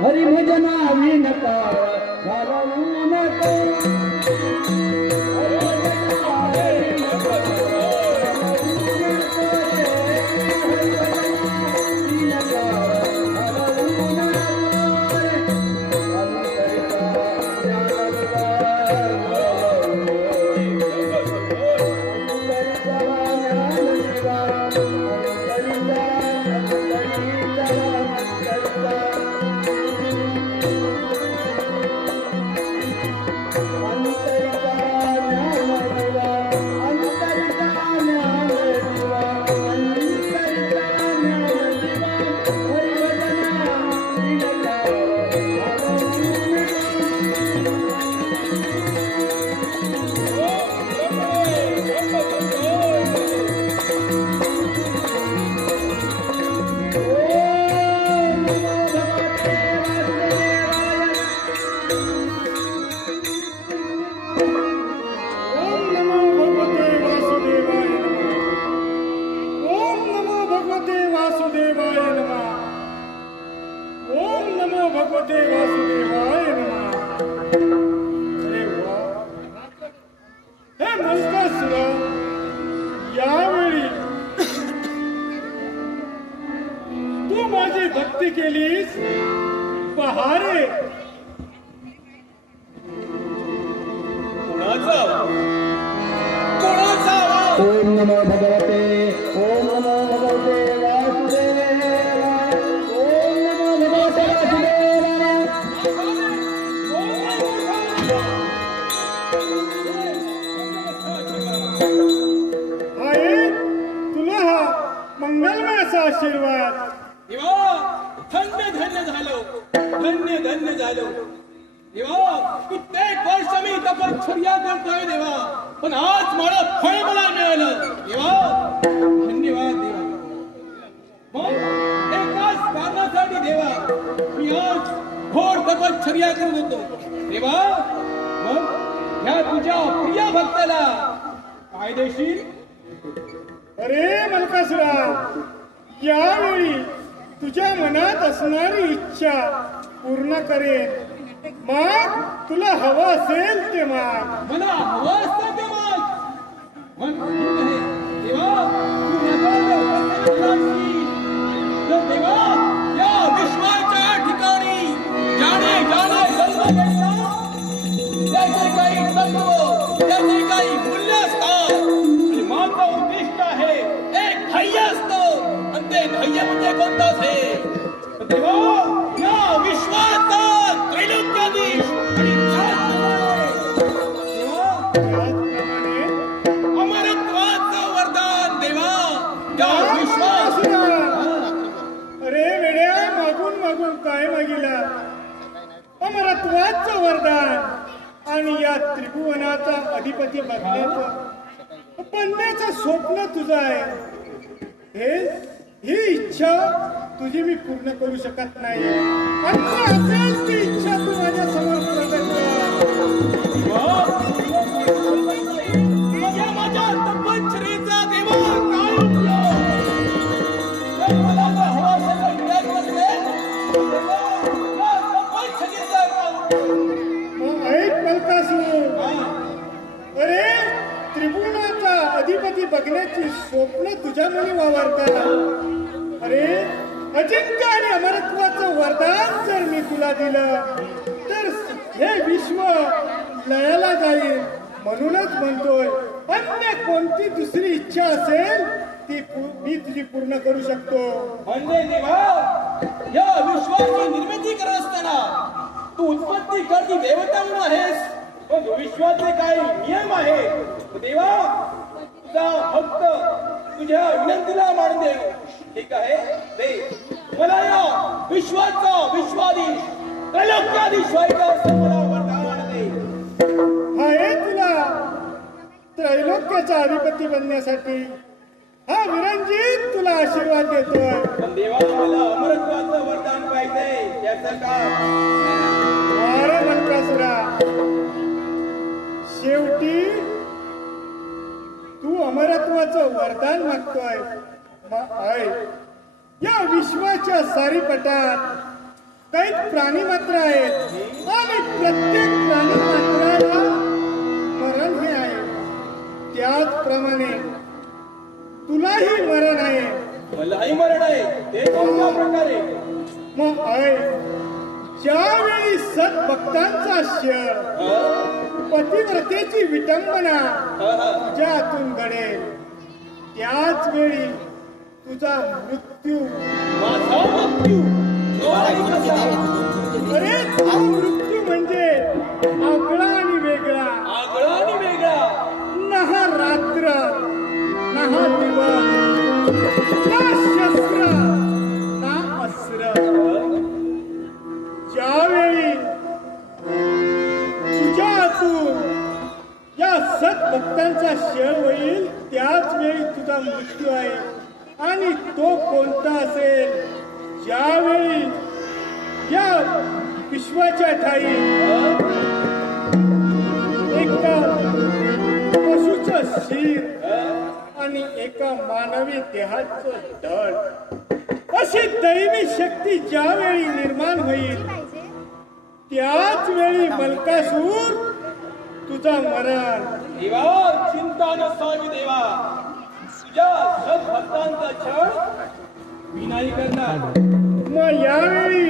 हरिभजना विनता घालवू नको हरिभजना विनता घालवू नको भगवते वासुदेवाय नमः. अरे वा, हे मल्कासुर, यावेळी तू माझी भक्ती केलीस. पहारे ओम नमो भगवते ओम नमो भगवते वासुदेवाय. ओम नमो भगवते वासुदेवाय. आहे तुला हा मंगलमय असा आशीर्वाद. देवा धन्य धन्य झालो, धन्य धन्य झालो देवा. कित्येक वर्ष मी तपश्चर्या करतोय देवा, पण आज मला फळ मला मिळालं देवा. धन्यवाद देवा. मग एकाच कारणासाठी देवा मी आज घोर तपश्चर्या करत होतो देवा. मग ह्या तुझ्या प्रिय भक्ताला काय देशील? अरे मल्कासुरा, यावेळी तुझ्या मनात असणारी इच्छा पूर्ण करेन. मग तुला हवं असेल ते माग. मला हवं असतं ते मग ठीक आहे देवा. तू माझ्यावर प्रसन्न झाशील तर देवा या विश्वाच्या ठिकाणी ज्याने ज्याने जन्म घेतला त्याचे काही तत्व, त्याचे काही मूल्य असतात. आणि माझं उद्दिष्ट आहे एक ध्येय असतं, आणि ते ध्येय म्हणजे कोणतं असेल देवा या विश्वाचा त्रैलोक्याधीश. आणि त्याचप्रमाणे अमरत्वाचं वरदान देवा या विश्वास. अरे वेड्या, मागून मागून काय मागिला? अमरत्वाचं वरदान आणि या त्रिभुवनाचा अधिपती बनण्याचं स्वप्न तुझं आहे. ही इच्छा तुझी मी पूर्ण करू शकत नाही. आणि असेल ती इच्छा तू माझ्या समोर प्रकट कर. या माझ्या तपश्चर्येचा देवा काय उपयोग? जर मला जर हवा असेल तर मिळत नसेल, देवा, या तपश्चर्येचा काय उपयोग? मग ऐक मल्कासूर, अरे त्रिभुवनाचा अधिपती बघण्याची स्वप्न तुझ्या मनी वावरतात. अरे अजिंक्य आणि अमरत्वाचं वरदान जर मी तुला दिलं तर हे विश्व लयाला जाईल. म्हणूनच म्हणतोय, अन्य कोणती दुसरी इच्छा असेल ती मी तुझी पूर्ण करू शकतो. म्हणजे देवा या विश्वाची निर्मिती करत असताना तू उत्पत्ती करती देवता म्हणून आहेस, पण विश्वाचे काही नियम आहे देवा. तुझा भक्त तुझ्या विनंतीला मान देव. ठीक आहे दे मला या विश्वाचा विश्वाधीश त्रैलोक्याधीश व्हायचं असं मला वरदान दे. आहे तुला त्रैलोक्याचा अधिपती बनण्यासाठी हा विरंजित तुला आशीर्वाद देतोय. पण देवा मला अमरत्वाचं वरदान पाहिजे. त्याचं का? अरे मल्कासुरा, शेवटी तू अमरत्वाचं वरदान मागतोय. या विश्वाच्या सारीपटात काही प्राणी मात्र आहेत आणि प्रत्येक प्राणी मात्राला मरण हे आहे. त्याचप्रमाणे तुलाही मरण आहे. मलाही मरण आहे. ते कोणत्या प्रकारे? मग ज्यावेळी सद्भक्तांचा शर, पतिव्रतेची विटंबना तुझ्या हातून घडेल, त्याच वेळी तुझा मृत्यू. माझा मृत्यू? अरे हा मृत्यू म्हणजे आगळा आणि वेगळा. आगळा आणि वेगळा. ना हा रात्र, ना हा दिवस, ना शस्त्र, ना अस्त्र. ज्यावेळी तुझ्या हातून या सद्भक्तांचा शर होईल त्याच वेळी तुझा मृत्यू आहे. आणि तो कोणता असेल? ज्यावेळी या विश्वाच्या ठाई एका पशुचं शिर आणि एका मानवी देहाचं धड, अशी दैवी शक्ती ज्यावेळी निर्माण होईल त्याच वेळी मलकासूर तुझा मरण. देवा चिंता नसावी देवा, तुझ्या सद्भक्तांचा छळ मी नाही करणार. मग यावेळी